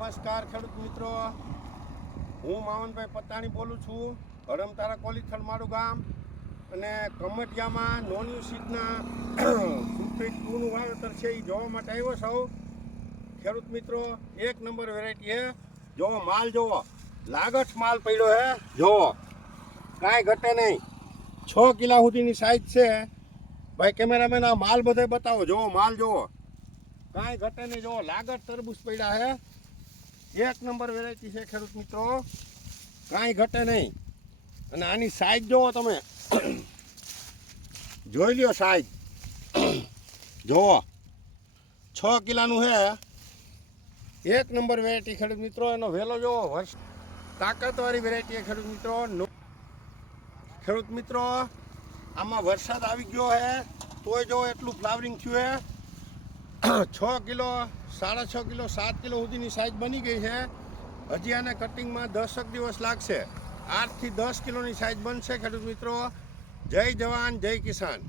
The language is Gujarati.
નમસ્કાર ખેડૂત મિત્રો, હું માવનભાઈ પતાણી બોલું છું. હડમતારા કોલીથળ મારું ગામ અને કમટિયામાં નોન્યુ સીડના સુપીટ 2નું વાવેતર છે એ જોવા માટે આવ્યો છું. ખેડૂત મિત્રો, એક નંબર વેરાયટી હે. જોવો માલ, જોવો લાગઠ માલ પડ્યો હે. જોવો કાંઈ ઘટે નહીં. 6 કિલા સુધીની સાઈઝ છે. ભાઈ કેમેરામેન આ માલ બધે બતાવો. જોવો માલ, જોવો કાંઈ ઘટે નહીં. જોવો લાગઠ તરબૂચ પડ્યા હે. એક નંબર વેરાયટી છે ખેડૂત મિત્રો, કાંઈ ઘટે નહીં. અને આની સાઈઝ જોવો તમે, જોઈ લ્યો સાઈઝ. જોવો 6 કિલાનું છે. એક નંબર વેરાયટી ખેડૂત મિત્રો. એનો વેલો જોવો, વર્ષ તાકાતવાળી વેરાયટી છે ખેડૂત મિત્રો. ખેડૂત મિત્રો, આમાં વરસાદ આવી ગયો છે તોય જો એટલું ફ્લાવરિંગ થયું છે. 6 કિલો, 6.5 કિલો, 7 કિલો સુધીની સાઈઝ બની ગઈ છે. હજી આને કટિંગમાં 10 દિવસ લાગશે. 8 થી 10 કિલોની સાઈઝ બનશે ખેડૂત મિત્રો. જય જવાન, જય કિસાન.